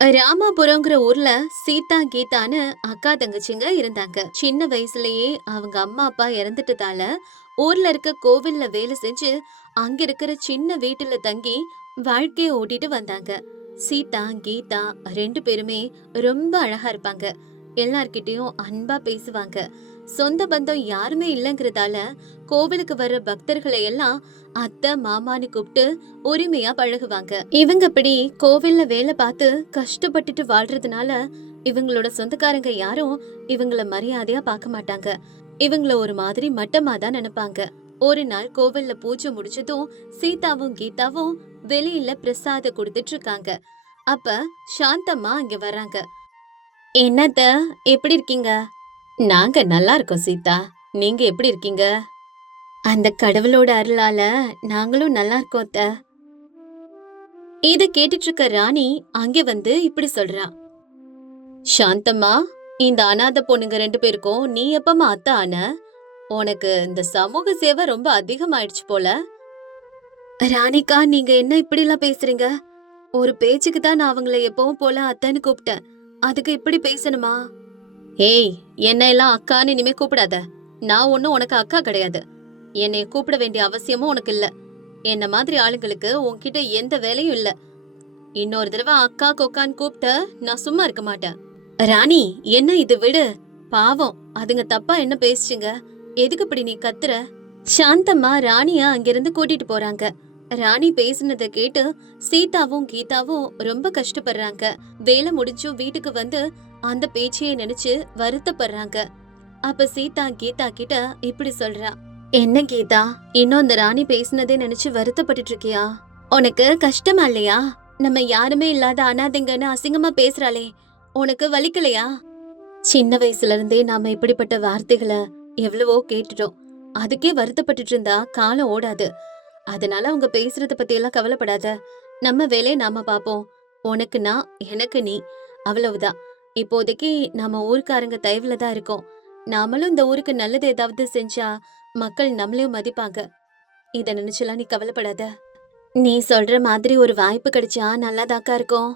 ராமாபுரம்ங்கிற ஊர்ல சீதா கீதான்னு அக்கா தங்கச்சிங்க இருந்தாங்க. சின்ன வயசுலயே அவங்க அம்மா அப்பா இறந்துட்டதால ஊர்ல இருக்க கோவில்ல வேலை செஞ்சு அங்க இருக்கிற சின்ன வீட்டுல தங்கி வாழ்க்கைய ஓட்டிட்டு வந்தாங்க. சீதா கீதா ரெண்டு பேருமே ரொம்ப அழகா இருப்பாங்க. எல்லார்கிட்டயும் அன்பா பேசுவாங்க. சொந்த பந்தம் யாருமே இல்லைங்கிறதால கோவிலுக்கு வர்ற பக்தர்களை எல்லாம் அத்தை மாமான்னு கூப்பிட்டு உரிமையா பழகுவாங்க. இவங்க இப்படி கோவில்ல வேலை பார்த்து கஷ்டப்பட்டுட்டு வாழ்றதுனால இவங்களோட சொந்தக்காரங்க யாரும் இவங்கள மரியாதையா பார்க்க மாட்டாங்க. இவங்கள ஒரு மாதிரி மட்டமா தான் நினைப்பாங்க. ஒரு நாள் கோவில்ல பூஜை முடிச்சதும் சீதாவும் கீதாவும் வெளியில பிரசாத கொடுத்துட்டு இருக்காங்க. அப்ப சாந்தம்மா அங்க வர்றாங்க. என்னத்த, எப்படி இருக்கீங்க? நாங்க நல்லா இருக்கோம் சீதா, நீங்க எப்படி இருக்கீங்க? அந்த கடவுளோட அருளால நாங்களும் நல்லா இருக்கோம் அத்த. இத கேட்டுட்டு இருக்க ராணி அங்க வந்து இப்படி சொல்றா. சாந்தம்மா, இந்த அனாதை பொண்ணுங்க ரெண்டு பேருக்கும் நீ எப்பமா அத்தை ஆன? உனக்கு இந்த சமூக சேவை ரொம்ப அதிகமாயிடுச்சு போல. ராணிக்கா, நீங்க என்ன இப்படி எல்லாம் பேசுறீங்க? ஒரு பேச்சுக்கு தான் நான் அவங்கள எப்பவும் போல அத்தைன்னு கூப்பிட்டேன், அதுக்கு இப்படி பேசணுமா? ஏய், என்ன எல்லாம் அக்கான்னு இனிமே கூப்பிடாத. நான் ஒன்னும் உனக்கு அக்கா கிடையாது. என்னைய கூப்பிட வேண்டிய அவசியமும் உனக்கு இல்ல. என்ன மாதிரி ஆளுங்களுக்கு உன்கிட்ட எந்த வேலையும் இல்ல. இன்னொரு தடவை அக்கா கொக்கான்னு கூப்பிட்ட நான் சும்மா இருக்க மாட்டேன். ராணி, என்ன இது, விடு. பாவம், அதுங்க தப்பா என்ன பேசுச்சுங்க? எதுக்கு இப்படி நீ கத்துற? சாந்தம்மா ராணிய அங்கிருந்து கூட்டிட்டு போறாங்க. ராணி பேசுனத கேட்டு சீதாவும் கீதாவும் ரொம்ப கஷ்டப்படுறாங்க. வேலை முடிச்சும் வீட்டுக்கு வந்து அந்த பேச்சையே நினைச்சு வருத்தப்படுறாங்க. அப்ப சீதா கீதா கிட்ட இப்படி சொல்றா. என்ன கீதா, இன்னும் அந்த ராணி பேசுனதே நினைச்சு வருத்தப்பட்டுட்டு இருக்கியா? உனக்கு கஷ்டமா இல்லையா? நம்ம யாருமே இல்லாத அனாதைங்கன்னு அசிங்கமா பேசுறாளே, உனக்கு வலிக்கலையா? சின்ன வயசுல இருந்தே நாம இப்படிப்பட்ட வார்த்தைகளை எவ்வளவோ கேட்டுட்டோம். அதுக்கே வருத்தப்பட்டுட்டு இருந்தா காலம் ஓடாது. அதனால அவங்க பேசுறத பத்தி எல்லாம் கவலைப்படாத. நம்ம வேலையை நாம பாப்போம். உனக்கு நான், எனக்கு நீ, அவ்வளவுதான். இப்போதைக்கு நாம ஊர்க்காரங்க தயவுல தான் இருக்கோம். நாமளும் இந்த ஊருக்கு நல்லது ஏதாவது செஞ்சா மக்கள் நம்மளையும் மதிப்பாங்க. இத நினைச்சலாம் நீ கவலைப்படாத. நீ சொல்ற மாதிரி ஒரு வாய்ப்பு கிடைச்சா நல்லாதாக்கா இருக்கும்.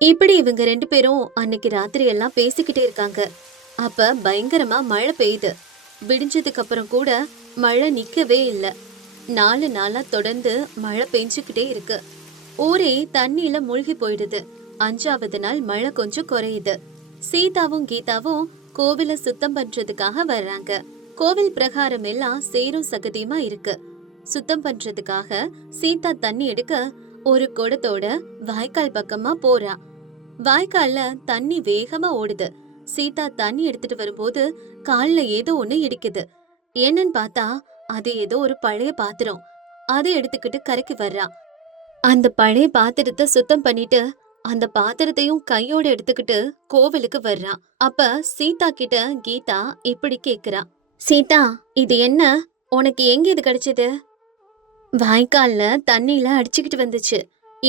இப்படி இவங்க ரெண்டு பேரும் அன்னைக்கு ராத்திரி எல்லாம் பேசிக்கிட்டே இருக்காங்க. அப்ப பயங்கரமா மழை பெய்யுது. விடிஞ்சதுக்கு அப்புறம் கூட மழை நிக்கவே இல்ல. 4 நாளா தொடர்ந்து மழை பெஞ்சுக்கிட்டே இருக்கு. ஊரே தண்ணியில மூழ்கி போயிடுது. 5வது நாள் மழை கொஞ்சம் குறையுது. சீதாவும் கீதாவும் கோவில சுத்தம் பண்றதுக்காக வர்றாங்க. கோவில் பிரகாரம் எல்லாம் சேரும் சகதியுமா இருக்கு. சுத்தம் பண்றதுக்காக சீதா தண்ணி எடுக்க ஒரு குடத்தோட வாய்க்கால் பக்கமா போறா. வாய்க்கால்ல தண்ணி வேகமா ஓடுது. சீதா தண்ணி எடுத்துட்டு வரும்போது கால்ல ஏதோ ஒண்ணு இடிக்குது. என்னன்னு பார்த்தா அது ஏதோ ஒரு பழைய பாத்திரம். அதை எடுத்துக்கிட்டு கரைக்கு வர்றா. அந்த பழைய பாத்திரத்தை சுத்தம் பண்ணிட்டு அந்த பாத்திரத்தையும் கையோட எடுத்துக்கிட்டு கோவிலுக்கு வர்றா. அப்ப சீதா கிட்ட கீதா இப்படி கேக்குறா. சீதா, இது என்ன? உனக்கு எங்க இது கிடைச்சது? வாய்க்கால்ல தண்ணியில அடிச்சுக்கிட்டு வந்துச்சு.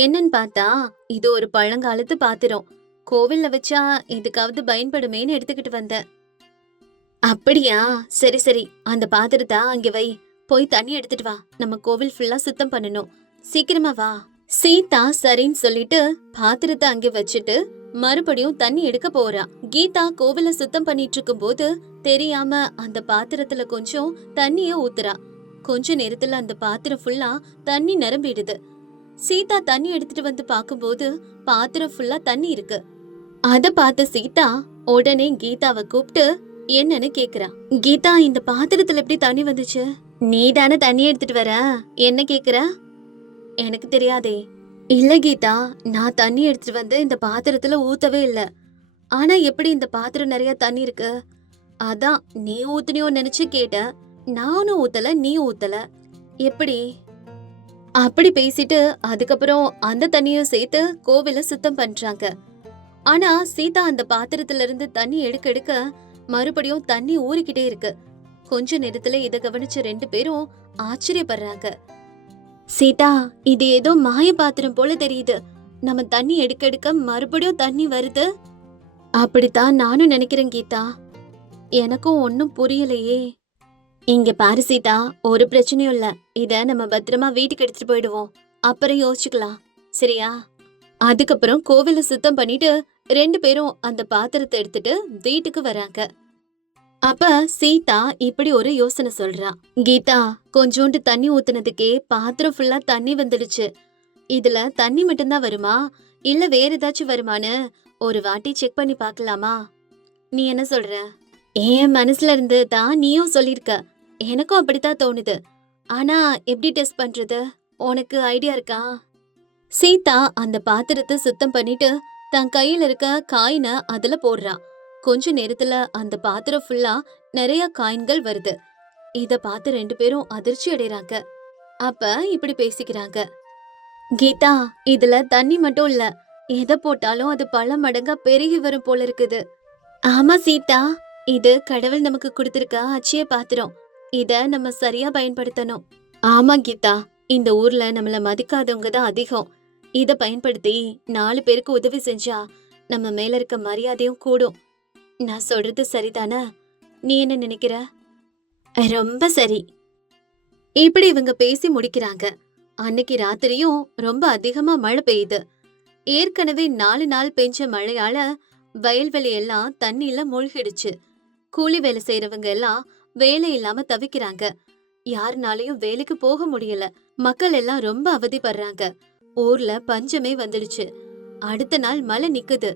என்னன்னு பார்த்தா இது ஒரு பழங்காலத்து பாத்திரம். கோவில்ல வச்சா இதுக்காவது பயன்படுமேன்னு எடுத்துக்கிட்டு வந்த. அப்படியா, சரி சரி, அந்த பாத்திரத்தை அங்க வை. போய் தண்ணி எடுத்துட்டு வா, நம்ம கோவில் ஃபுல்லா சுத்தம் பண்ணணும். சீக்கிரமா வா. சீதா சரின்னு சொல்லிட்டு பாத்திரத்தை அங்க வச்சுட்டு மறுபடியும் தண்ணி எடுக்க போறா. கீதா கோவில சுத்தம் பண்ணிட்டு இருக்கும் போது தெரியாம அந்த பாத்திரத்துல கொஞ்சம் தண்ணிய ஊத்துறா. கொஞ்ச நேரத்துல அந்த பாத்திரம் ஃபுல்லா தண்ணி நிரம்பிடுது. சீதா தண்ணி எடுத்துட்டு வந்து பாக்கும்போது பாத்திரம் ஃபுல்லா தண்ணி இருக்கு. அத பார்த்த சீதா உடனே கீதாவை கூப்பிட்டு என்னன்னு கேக்குறா. கீதா, இந்த பாத்திரத்துல எப்படி தண்ணி வந்துச்சு? நீ தானே தண்ணி எடுத்துட்டு வர, என்ன கேக்குற? எனக்கு தெரியாதே. இல்ல கீதா, நான் தண்ணி எடுத்துட்டு வந்து இந்த பாத்திரத்துல ஊத்தவே இல்ல. ஆனா எப்படி இந்த பாத்திரம் நிறைய தண்ணி இருக்கு? அதான் நீ ஊத்துனியோ நினைச்சு கேட்ட. நானும் ஊத்தல, நீ ஊத்தல, எப்படி? அப்படி பேசிட்டு அதுக்கப்புறம் அந்த தண்ணியும் சேர்த்து கோவில சுத்தம் பண்றாங்க. ஆனா சீதா அந்த பாத்திரத்துல இருந்து தண்ணி எடுக்க எடுக்க மறுபடியும் தண்ணி ஊறிக்கிட்டே இருக்கு. கொஞ்ச நேரத்துல இத கவனிச்ச ரெண்டு பேரும் ஆச்சரியப்படுறாங்க. சீதா, இது ஏதோ மாய பாத்திரம் போல தெரியுது. நம்ம தண்ணி எடுக்க எடுக்க மறுபடியும் தண்ணி வருது. அப்படித்தான் நானும் நினைக்கிறேன் கீதா. எனக்கும் ஒன்னும் புரியலையே. இங்க பாரு சீதா, ஒரு பிரச்சனையும் இல்ல. இத நம்ம பத்திரமா வீட்டுக்கு எடுத்துட்டு போயிடுவோம். அப்புறம் யோசிச்சுக்கலாம், சரியா? அதுக்கப்புறம் கோவில சுத்தம் பண்ணிட்டு 2 பேரும் அந்த பாத்திரத்தை எடுத்துட்டு வீட்டுக்கு வராங்க. அப்ப சீதா இப்படி ஒரு யோசனை சொல்றா. கீதா, கொஞ்சோண்டு தண்ணி ஊத்துனதுக்கே பாத்திரம் ஃபுல்லா தண்ணி வந்துடுச்சு. இதுல தண்ணி மட்டும்தான் வருமா இல்ல வேற ஏதாச்சும் வருமான்னு ஒரு வாட்டி செக் பண்ணி பார்க்கலாமா? நீ என்ன சொல்ற? என் மனசுல இருந்து தான் நீயும் சொல்லிருக்க. எனக்கும் அப்படித்தான் தோணுது. ஆனா எப்படி டெஸ்ட் பண்றது? உனக்கு ஐடியா இருக்கா? சீதா அந்த பாத்திரத்தை சுத்தம் பண்ணிட்டு தன் கையில இருக்க காயினை அதுல போடுறா. கொஞ்ச நேரத்துல அந்த பாத்திரம் ஃபுல்லா நிறைய காயின்கள் வருது. இத பார்த்து 2 பேரும் அதிர்ச்சி அடைறாங்க. அப்ப இப்படி பேசிக்கிறாங்க. கீதா, இதுல தண்ணி மட்டும் இல்ல, எதை போட்டாலும் அது பல மடங்கா பெருகி வரும் போல இருக்குது. ஆமா சீதா, இது கடவுள் நமக்கு கொடுத்திருக்க அட்சய பாத்திரம். இத நம்ம சரியா பயன்படுத்தணும். ஆமா கீதா, இந்த ஊர்ல நம்மள மதிக்காதவங்க தான் அதிகம். இத பயன்படுத்தி 4 பேருக்கு உதவி செஞ்சா நம்ம மேல இருக்க மரியாதையும் கூடும். நான் சொல்றது சரிதானே? நீ என்ன நினைக்கிற? ரொம்ப சரி. இப்படி இவங்க பேசி முடிக்கிறாங்க. அன்னைக்கு ராத்திரியும் ரொம்ப அதிகமா மழை பெய்யுது. ஏற்கனவே 4 நாள் பெஞ்ச மழையால வயல்வெளி எல்லாம் தண்ணியில மூழ்கிடுச்சு. கூலி வேலை செய்யறவங்க எல்லாம் வேலை இல்லாம தவிக்கிறாங்க. யாருனாலையும் வேலைக்கு போக முடியல. மக்கள் எல்லாம் ரொம்ப அவதிப்படுறாங்க. ஊர்ல பஞ்சமே வந்துடுச்சு. அடுத்த நாள் மழை நிக்குது.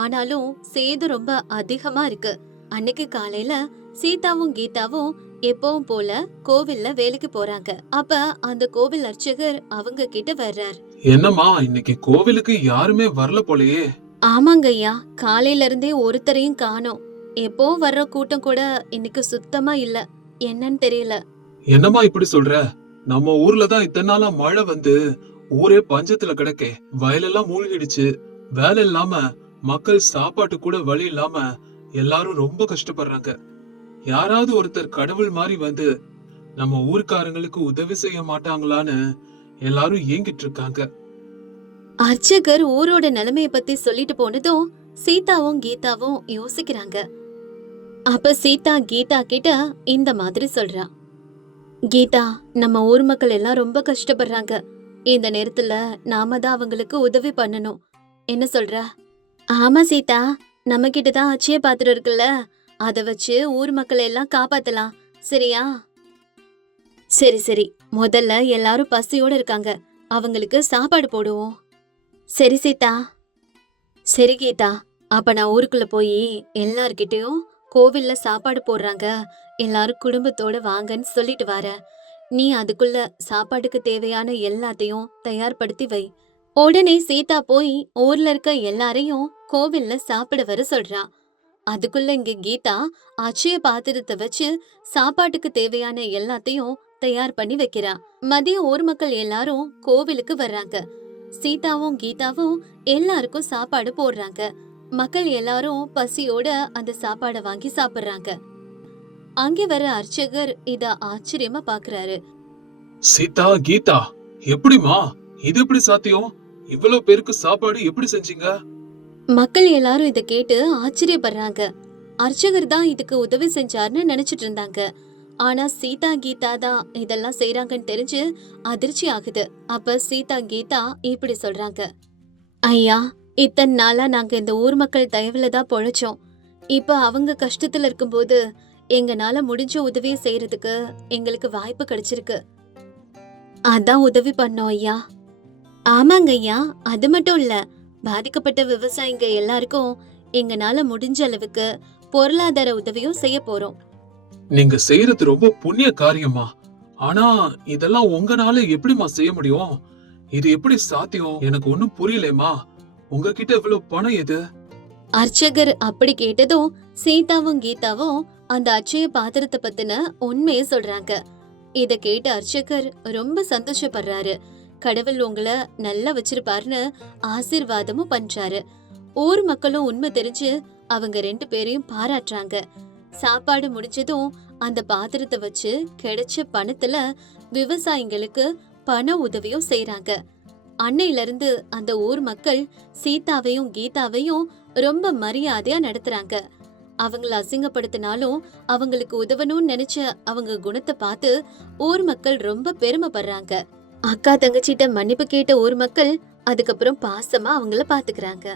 ஆனாலும் சேதம் ரொம்ப அதிகமா இருக்கு. அன்னைக்கு காலையில சீதாவும் கீதாவும் எப்பவும் போல கோவில்ல வேலைக்கு போறாங்க. அப்ப அந்த கோவில் அர்ச்சகர் அவங்க கிட்ட வர்றார். என்னம்மா, இன்னைக்கு கோவிலுக்கு யாருமே வரல போலயே? ஆமாங்க ஐயா, காலையில இருந்தே ஒருத்தரையும் காணோம். எப்போ வர்ற கூட்டம் கூட இன்னைக்கு சுத்தமா இல்ல. என்னன்னு தெரியல. என்னம்மா இப்படி சொல்ற? நம்ம ஊர்ல தான் இத்தனை நாளா மழை வந்து ஊரே பஞ்சத்துல கிடக்கே. வயலெல்லாம் மூழ்கிடுச்சு. வேலை இல்லாம மக்கள் சாப்பாட்டு கூட வழி இல்லாம எல்லாரும் ரொம்ப கஷ்டப்படுறாங்க. யாராவது ஒருத்தர் கடவுள் மாதிரி வந்து நம்ம ஊர்க்காரங்களுக்கு உதவி செய்ய மாட்டாங்களான்னு எல்லாரும் ஏங்கிட்டு இருக்காங்க. அர்ச்சகர் ஊரோட நிலைமைய பத்தி சொல்லிட்டு போனதும் சீதாவும் கீதாவும் யோசிக்கிறாங்க. அப்ப சீதா கீதா கிட்ட இந்த மாதிரி சொல்றா. கீதா, நம்ம ஊர் மக்கள் எல்லாம் ரொம்ப கஷ்டப்படுறாங்க. இந்த நேரத்துல நாம தான் அவங்களுக்கு உதவி பண்ணணும். என்ன சொல்ற? ஆமா சீதா, நம்ம கிட்டதான் அச்சய பாத்திரம் இருக்குல்ல, அத வச்சு ஊர் மக்களை எல்லாம் காப்பாத்தலாம். சரியா? சரி சரி, முதல்ல எல்லாரும் பசியோட இருக்காங்க, அவங்களுக்கு சாப்பாடு போடுவோம். சரி சீதா. சரி கீதா, அப்ப நான் ஊருக்குள்ள போய் எல்லார்கிட்டயும் கோவில்ல சாப்பாடு போடுறாங்க, எல்லாரும் குடும்பத்தோட வாங்கன்னு சொல்லிட்டு வர. நீ அதுக்குள்ள சாப்பாட்டுக்கு தேவையான எல்லாத்தையும் தயார்படுத்தி வை. உடனே சீதா போய் ஊர்ல இருக்க எல்லாரையும் கோவில்ல சாப்பிட வர சொல்றா. அதுக்குள்ள இங்க கீதா அச்சய பாத்திரத்தை வச்சு சாப்பாட்டுக்கு தேவையான எல்லாத்தையும் தயார் பண்ணி வைக்கிறா. மதியம் ஊர் மக்கள் எல்லாரும் கோவிலுக்கு வர்றாங்க. சீதாவும் கீதாவும் எல்லாருக்கும் சாப்பாடு போடுறாங்க. மக்கள் எல்லாரும் பசியோட அந்த சாப்பாட வாங்கி சாப்பிடுறாங்க. அங்கே வர அர்ச்சகர் இத ஆச்சரியமா பாக்குறாரு. சீதா, கீதா, எப்படிமா இது எப்படி சாத்தியம்? இவ்வளவு பேருக்கு சாப்பாடு எப்படி செஞ்சீங்க? மக்கள் எல்லாரும் இத கேட்டு ஆச்சரியப்படுறாங்க. அர்ச்சகர் தான் இதுக்கு உதவி செஞ்சார்னு நினைச்சிட்டு இருந்தாங்க. ஆனா சீதா கீதா தான் இதெல்லாம் செய்யறாங்கன்னு தெரிஞ்சு அதிர்ச்சி ஆகுது. அப்ப சீதா கீதா இப்படி சொல்றாங்க. ஐயா, இத்தனை நாளா நாங்க இந்த ஊர் மக்கள் தயவுல தான் பொழைச்சோம். இப்ப அவங்க கஷ்டத்துல இருக்கும்போது எங்கனால முடிஞ்ச உதவியை செய்யறதுக்கு எங்களுக்கு வாய்ப்பு கிடைச்சிருக்கு. அதான் உதவி பண்ணோம் ஐயா. ஆமாங்க ஐயா, அது மட்டும் இல்ல, பாதிக்கப்பட்ட விவசாயிங்க எல்லாருக்கும் எங்கனால முடிஞ்ச அளவுக்கு பொருளாதார உதவியும் செய்ய போறோம். நீங்க செய்யறது ரொம்ப புண்ணிய காரியமா. ஆனா இதெல்லாம் உங்கனால எப்படிமா செய்ய முடியும்? இது எப்படி சாத்தியம்? எனக்கு ஒண்ணும் புரியலமா. உங்ககிட்ட இவ்வளவு பணம் எது? அர்ச்சகர் அப்படி கேட்டதும் சீதாவும் கீதாவும் அந்த அச்சய பாத்திரத்தை பத்தின உண்மையை சொல்றாங்க. இத கேட்ட அர்ச்சகர் ரொம்ப சந்தோஷப்படுறாரு. கடவுள் உங்களை நல்லா வச்சிருப்பாருன்னு ஆசீர்வாதமும் பண்றாரு. ஊர் மக்களும் உண்மை தெரிஞ்சு அவங்க 2 பேரையும் பாராட்டுறாங்க. சாப்பாடு முடிஞ்சதும் அந்த பாத்திரத்தை வச்சு கிடைச்ச பணத்துல விவசாயிங்களுக்கு பண உதவியும் செய்யறாங்க. அன்னையில இருந்து அந்த ஊர் மக்கள் சீதாவையும் கீதாவையும் ரொம்ப மரியாதையா நடத்துறாங்க. அவங்கள அசிங்கப்படுத்தினாலும் அவங்களுக்கு உதவணும்னு நினைச்ச அவங்க குணத்தை பார்த்து ஊர் மக்கள் ரொம்ப பெருமைப்படுறாங்க. அக்கா தங்கச்சிட்ட மன்னிப்பு கேட்ட ஊர் மக்கள் அதுக்கப்புறம் பாசமா அவங்கள பாத்துக்கறாங்க.